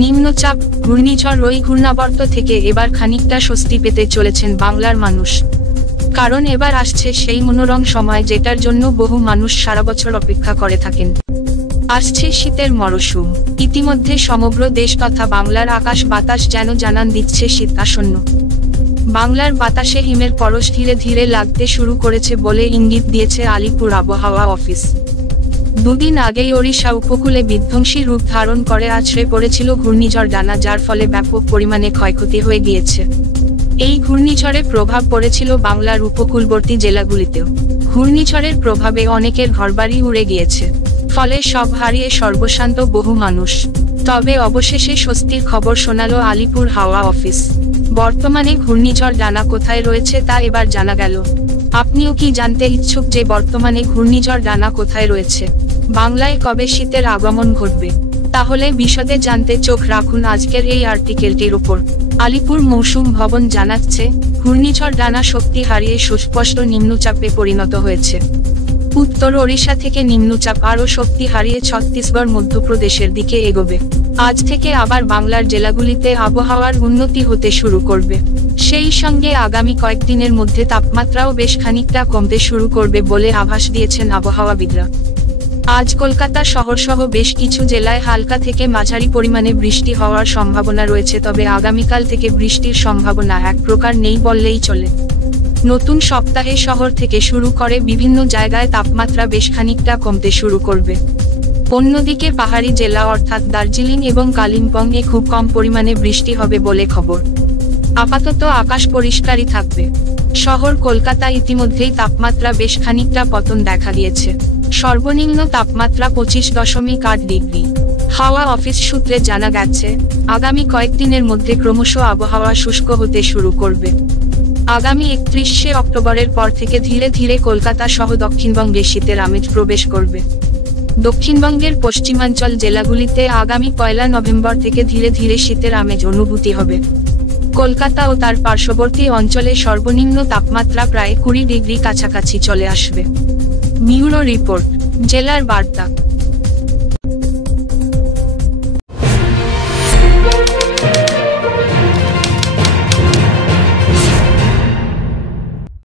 নিম্নচাপ, ঘূর্ণিঝড় ওই ঘূর্ণাবর্ত থেকে এবার খানিকটা স্বস্তি পেতে চলেছেন বাংলার মানুষ। কারণ এবার আসছে সেই মনোরম সময় যেটার জন্য বহু মানুষ সারা বছর অপেক্ষা করে থাকেন। আসছে শীতের মরশুম। ইতিমধ্যে সমগ্র দেশ তথা বাংলার আকাশ বাতাস যেন জানান দিচ্ছে শীত আসন্ন। বাংলার বাতাসে হিমের পরশ ধীরে ধীরে লাগতে শুরু করেছে বলে ইঙ্গিত দিয়েছে আলিপুর আবহাওয়া অফিস। দুদিন আগেই ওড়িশা উপকূলে বিধ্বংসী রূপ ধারণ করে আছড়ে পড়েছিল ঘূর্ণিঝড় ডানা, যার ফলে ব্যাপক পরিমাণে ক্ষয়ক্ষতি হয়ে গিয়েছে। এই ঘূর্ণিঝড়ের প্রভাব পড়েছিল বাংলার উপকূলবর্তী জেলাগুলিতেও। ঘূর্ণিঝড়ের প্রভাবে অনেকের ঘরবাড়ি উড়ে গিয়েছে, ফলে সব হারিয়ে সর্বশান্ত বহু মানুষ। তবে অবশেষে স্বস্তির খবর শোনালো আলিপুর হাওয়া অফিস। বর্তমানে ঘূর্ণিঝড় ডানা কোথায় রয়েছে তা এবার জানা গেল। আপনিও কি জানতে ইচ্ছুক যে বর্তমানে ঘূর্ণিঝড় ডানা কোথায় রয়েছে? বাংলায় কবে শীতের আগমন ঘটবে? তাহলে বিশদে জানতে চোখ রাখুন আজকের এই আর্টিকেলটির উপর। আলিপুর মৌসুম ভবন জানাচ্ছে, ঘূর্ণিঝড় ডানা শক্তি হারিয়ে সুস্পষ্ট নিম্নচাপে পরিণত হয়েছে। উত্তর ওড়িশা থেকে নিম্নচাপ আরও শক্তি হারিয়ে ছত্তিশগড় মধ্যপ্রদেশের দিকে এগোবে। আজ থেকে আবার বাংলার জেলাগুলিতে আবহাওয়ার উন্নতি হতে শুরু করবে। সেই সঙ্গে আগামী কয়েকদিনের মধ্যে তাপমাত্রাও বেশ খানিকটা কমতে শুরু করবে বলে আভাস দিয়েছেন আবহাওয়াবিদরা। আজ কলকাতা শহরসহ বেশ কিছু জেলায় হালকা থেকে মাঝারি পরিমাণে বৃষ্টি হওয়ার সম্ভাবনা রয়েছে, তবে আগামীকাল থেকে বৃষ্টির সম্ভাবনা এক প্রকার নেই বললেই চলে। নতুন সপ্তাহে শহর থেকে শুরু করে বিভিন্ন জায়গায় তাপমাত্রা বেশ খানিকটা কমতে শুরু করবে। অন্যদিকে পাহাড়ি জেলা অর্থাৎ দার্জিলিং এবং কালিম্পং এ খুব কম পরিমাণে বৃষ্টি হবে বলে খবর। আপাতত আকাশ পরিষ্কারই থাকবে। শহর কলকাতা ইতিমধ্যেই তাপমাত্রা বেশ খানিকটা পতন দেখা দিয়েছে। সর্বনিম্ন তাপমাত্রা 25.8 ডিগ্রি। হাওয়া অফিস সূত্রে জানা গেছে, আগামী কয়েকদিনের মধ্যে ক্রমশ আবহাওয়া শুষ্ক হতে শুরু করবে। আগামী 31শে অক্টোবরের পর থেকে ধীরে ধীরে কলকাতা সহ দক্ষিণবঙ্গে শীতের আমেজ প্রবেশ করবে। দক্ষিণবঙ্গের পশ্চিমাঞ্চল জেলাগুলিতে আগামী 1 নভেম্বর থেকে ধীরে ধীরে শীতের আমেজ অনুভূতি হবে। কলকাতা ও তার পার্শ্ববর্তী অঞ্চলে সর্বনিম্ন তাপমাত্রা প্রায় 20 ডিগ্রি কাছাকাছি চলে আসবে। ব্যুরো রিপোর্ট, জেলার বার্তা।